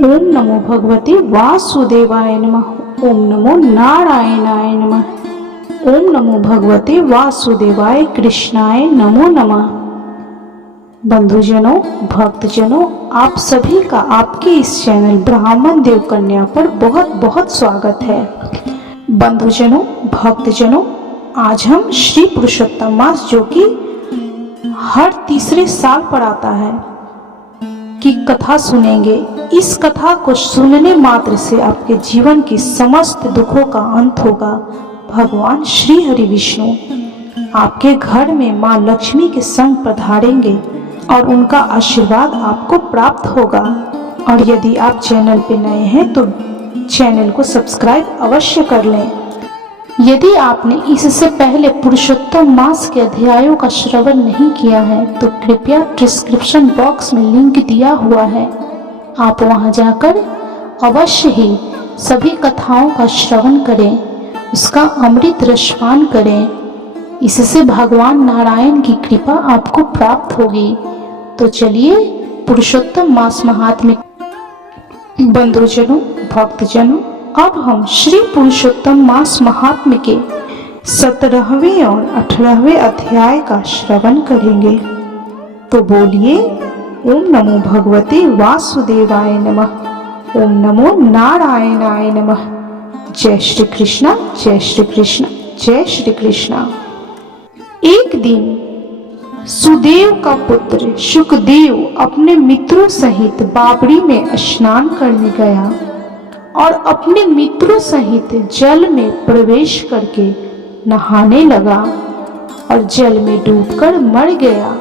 ओम नमो भगवते वासुदेवाय नमः। ओम नमो नारायणाय नमः। ओम नमो भगवते वासुदेवाय कृष्णाय नमो नमः। बंधुजनों, भक्तजनों, आप सभी का आपके इस चैनल ब्राह्मण देव कन्या पर बहुत बहुत स्वागत है। बंधुजनों, भक्तजनों, आज हम श्री पुरुषोत्तम मास, जो कि हर तीसरे साल पर आता है, की कथा सुनेंगे। इस कथा को सुनने मात्र से आपके जीवन की समस्त दुखों का अंत होगा। भगवान श्री हरि विष्णु आपके घर में माँ लक्ष्मी के संग पधारेंगे और उनका आशीर्वाद आपको प्राप्त होगा। और यदि आप चैनल पे नए हैं तो चैनल को सब्सक्राइब अवश्य कर लें। यदि आपने इससे पहले पुरुषोत्तम मास के अध्यायों का श्रवण नहीं किया है तो कृपया डिस्क्रिप्शन बॉक्स में लिंक दिया हुआ है, आप वहां जाकर अवश्य ही सभी कथाओं का श्रवण करें, उसका अमृत रसपान करें। इससे भगवान नारायण की कृपा आपको प्राप्त होगी। तो चलिए पुरुषोत्तम मास महात्म्य। बंधुजनों, भक्तजनों, अब हम श्री पुरुषोत्तम मास महात्म्य के 17वें और 18वें अध्याय का श्रवण करेंगे। तो बोलिए ओम नमो भगवते वासुदेवाय नमः। ओम नमो नारायणाय नमः। जय श्री कृष्णा, जय श्री कृष्णा, जय श्री कृष्णा। एक दिन सुदेव का पुत्र शुकदेव अपने मित्रों सहित बाबरी में स्नान करने गया और अपने मित्रों सहित जल में प्रवेश करके नहाने लगा और जल में डूबकर मर गया।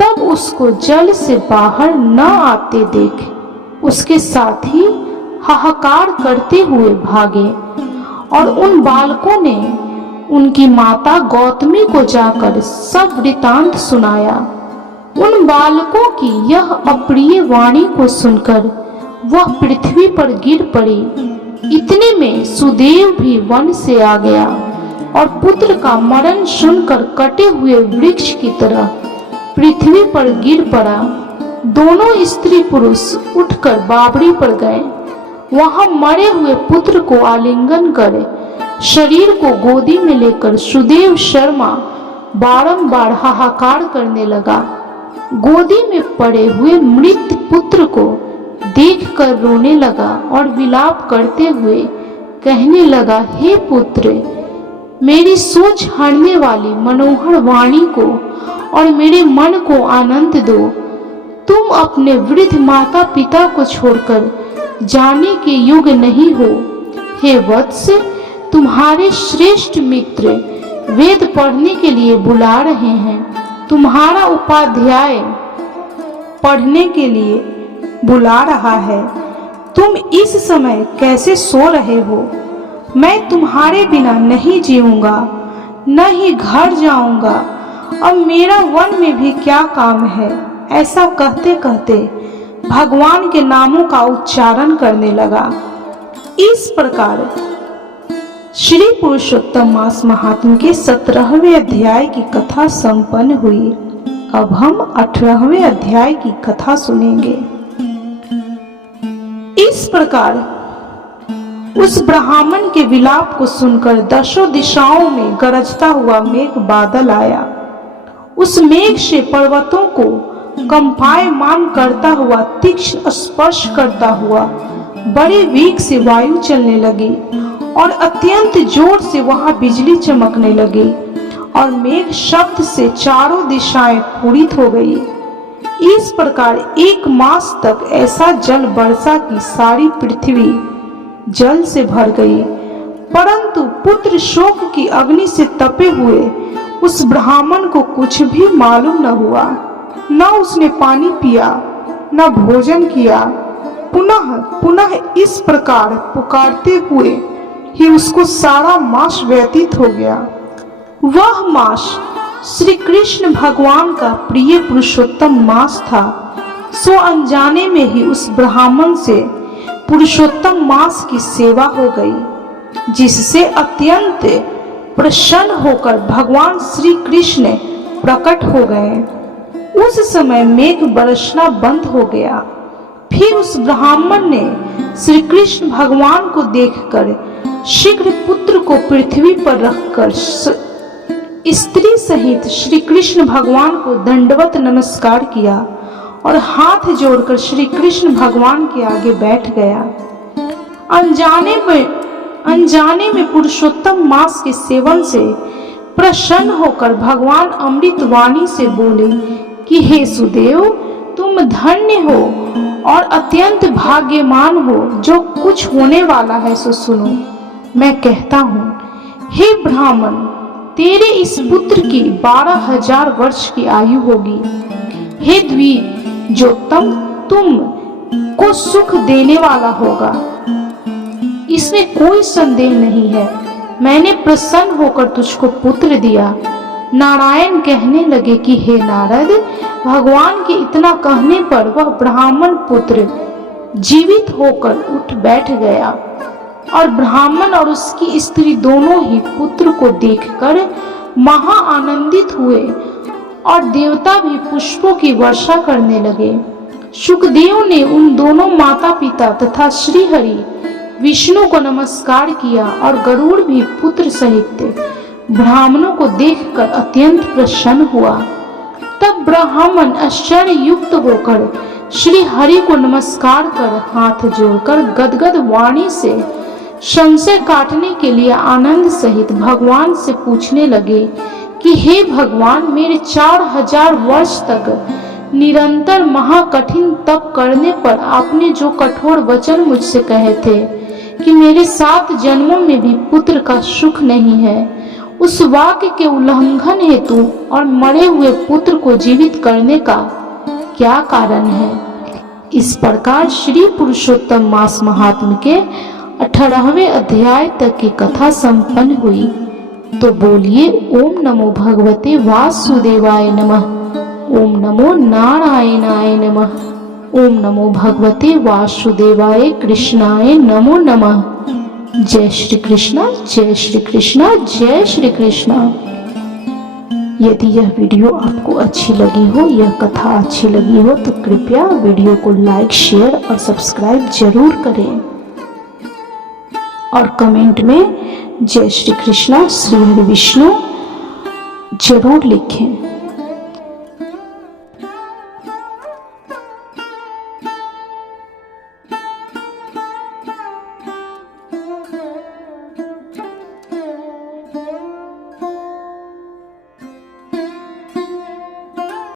तब उसको जल से बाहर न आते देख उसके साथी हाहाकार करते हुए भागे और उन बालकों ने उनकी माता गौतमी को जाकर सब वृतांत सुनाया। उन बालकों की यह अप्रिय वाणी को सुनकर वह पृथ्वी पर गिर पड़ी। इतने में सुदेव भी वन से आ गया और पुत्र का मरण सुनकर कटे हुए वृक्ष की तरह पृथ्वी पर गिर पड़ा। दोनों स्त्री पुरुष उठकर बाबरी पर गए। वहां मरे हुए पुत्र को आलिंगन कर शरीर को गोदी में लेकर सुदेव शर्मा बारंबार हाहाकार करने लगा। गोदी में पड़े हुए मृत पुत्र को देखकर रोने लगा और विलाप करते हुए कहने लगा, हे पुत्र, मेरी सोच हरने वाली मनोहर वाणी को और मेरे मन को आनंद दो। तुम अपने वृद्ध माता पिता को छोड़कर जाने के योग्य नहीं हो। हे वत्स, तुम्हारे श्रेष्ठ मित्र वेद पढ़ने के लिए बुला रहे हैं। तुम्हारा उपाध्याय पढ़ने के लिए बुला रहा है। तुम इस समय कैसे सो रहे हो? मैं तुम्हारे बिना नहीं जीऊंगा, न ही घर जाऊंगा। अब मेरा वन में भी क्या काम है? ऐसा कहते कहते भगवान के नामों का उच्चारण करने लगा। इस प्रकार श्री पुरुषोत्तम मास महात्म्य के 17वें अध्याय की कथा संपन्न हुई। अब हम 18वें अध्याय की कथा सुनेंगे। इस प्रकार उस ब्राह्मण के विलाप को सुनकर दशों दिशाओं में गरजता हुआ मेघ बादल आया। उस मेघ से पर्वतों को कंपायमान करता हुआ, तीक्ष्ण स्पर्श करता हुआ बड़े वेग से वायु चलने लगी और अत्यंत जोर से वहां बिजली चमकने लगी और मेघ शब्द से चारों दिशाएं पूरित हो गई। इस प्रकार 1 मास तक ऐसा जल वर्षा की सारी पृथ्वी जल से भर गई। परंतु पुत्र शोक की अग्नि से तपे हुए उस ब्राह्मण को कुछ भी मालूम न हुआ। न उसने पानी पिया, न भोजन किया। पुनः पुनः इस प्रकार पुकारते हुए ही उसको सारा मास व्यतीत हो गया। वह मास श्री कृष्ण भगवान का प्रिय पुरुषोत्तम मास था। सो अनजाने में ही उस ब्राह्मण से पुरुषोत्तम मास की सेवा हो गई, जिससे अत्यंत प्रसन्न होकर भगवान श्री कृष्ण प्रकट हो गए। उस समय मेघ बरसना बंद हो गया। फिर उस ब्राह्मण ने श्री कृष्ण भगवान को देखकर शीघ्र पुत्र को पृथ्वी पर रखकर स्त्री सहित श्री कृष्ण भगवान को दंडवत नमस्कार किया और हाथ जोड़कर श्री कृष्ण भगवान के आगे बैठ गया। अनजाने में पुरुषोत्तम मांस के सेवन से प्रसन्न होकर भगवान अमृत वाणी से बोले कि हे सुदेव, तुम धन्य हो और अत्यंत भाग्यमान हो। जो कुछ होने वाला है सो सुनो। मैं कहता हूँ, हे ब्राह्मण, तेरे इस पुत्र की 12,000 वर्ष की आयु होगी। हे द्विजोत्तम, तुम को सुख देने वाला होगा, इसमें कोई संदेह नहीं है। मैंने प्रसन्न होकर तुझको पुत्र दिया। नारायण कहने लगे कि हे नारद, भगवान के इतना कहने पर वह ब्राह्मण पुत्र जीवित होकर उठ बैठ गया और ब्राह्मण और उसकी स्त्री दोनों ही पुत्र को देखकर महा आनंदित हुए और देवता भी पुष्पों की वर्षा करने लगे। सुखदेव ने उन दोनों माता पिता तथा श्री हरि विष्णु को नमस्कार किया और गरुड़ भी पुत्र सहित ब्राह्मणों को देखकर अत्यंत प्रसन्न हुआ। तब ब्राह्मण आश्चर्य युक्त होकर श्री हरि को नमस्कार कर हाथ जोड़कर गदगद वाणी से संशय काटने के लिए आनंद सहित भगवान से पूछने लगे कि हे भगवान, मेरे 4,000 वर्ष तक निरंतर महाकठिन तप करने पर आपने जो कठोर वचन मुझसे कहे थे कि मेरे 7 जन्मों में भी पुत्र का सुख नहीं है, उस वाक्य के उल्लंघन हेतु और मरे हुए पुत्र को जीवित करने का क्या कारण है। इस प्रकार श्री पुरुषोत्तम मास महात्म्य के 18वें अध्याय तक की कथा संपन्न हुई। तो बोलिए ओम नमो भगवते वासुदेवाय नमः, ओम नमो नारायणाय नमः, ओम नमो भगवते वासुदेवाय कृष्णाय नमो नमः। जय श्री कृष्णा, जय श्री कृष्णा, जय श्री कृष्णा। यदि यह वीडियो आपको अच्छी लगी हो, यह कथा अच्छी लगी हो, तो कृपया वीडियो को लाइक, शेयर और सब्सक्राइब जरूर करें और कमेंट में जय श्री कृष्णा, श्री हरि विष्णु जरूर लिखें।